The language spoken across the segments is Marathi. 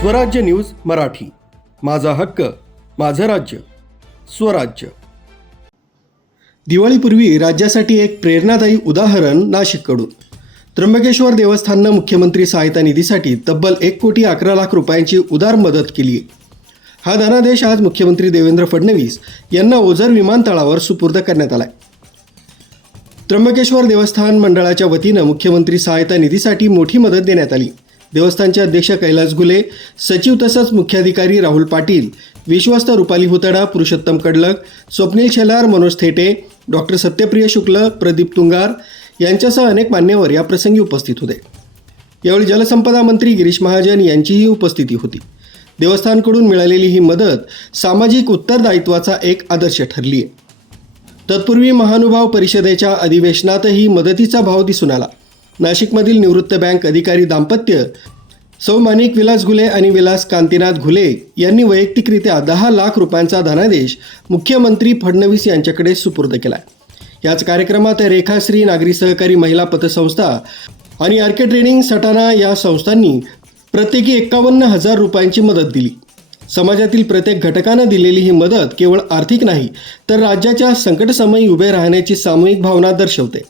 स्वराज्य न्यूज मराठी, माझा हक्क माझं राज्य स्वराज्य। दिवाळीपूर्वी राज्यासाठी एक प्रेरणादायी उदाहरण नाशिककडून। त्र्यंबकेश्वर देवस्थाननं मुख्यमंत्री सहायता निधीसाठी तब्बल 1,11,00,000 रुपयांची उदार मदत केली आहे। हा धनादेश आज मुख्यमंत्री देवेंद्र फडणवीस यांना ओझर विमानतळावर सुपूर्द करण्यात आला आहे। त्र्यंबकेश्वर देवस्थान मंडळाच्या वतीनं मुख्यमंत्री सहायता निधीसाठी मोठी मदत देण्यात आली। देवस्थानचे अध्यक्ष कैलास घुले, सचिव तसंच मुख्याधिकारी राहुल पाटील, विश्वस्त रुपाली हुतडा, पुरुषोत्तम कडलक, स्वप्नील शेलार, मनोज थेटे, डॉक्टर सत्यप्रिय शुक्ल, प्रदीप तुंगार यांच्यासह अनेक मान्यवर या प्रसंगी उपस्थित होते। यावेळी जलसंपदा मंत्री गिरीश महाजन यांचीही उपस्थिती होती। देवस्थानकडून मिळालेली ही मदत सामाजिक उत्तरदायित्वाचा एक आदर्श ठरली आहे। तत्पूर्वी महानुभाव परिषदेच्या अधिवेशनातही मदतीचा भाव दिसून आला। नाशिकमधील निवृत्त बँक अधिकारी दाम्पत्य सौ माणिक विलास घुले आणि विलास कांतीनाथ घुले यांनी वैयक्तिकरित्या 10 लाख रुपयांचा धनादेश मुख्यमंत्री फडणवीस यांच्याकडे सुपूर्द केला। याच कार्यक्रमात रेखाश्री नागरी सहकारी महिला पतसंस्था आणि आर्के ट्रेनिंग सटाणा या संस्थांनी प्रत्येकी 51,000 रुपयांची मदत दिली। समाजातील प्रत्येक घटकानं दिलेली ही मदत केवळ आर्थिक नाही तर राज्याच्या संकटसमयी उभे राहण्याची सामूहिक भावना दर्शवते।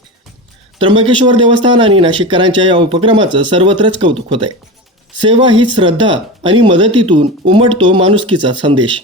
त्र्यंबकेश्वर देवस्थान आणि नाशिककरांच्या या उपक्रमाचं सर्वत्रच कौतुक होत आहे। सेवा ही श्रद्धा आणि मदतीतून उमटतो माणुसकीचा संदेश।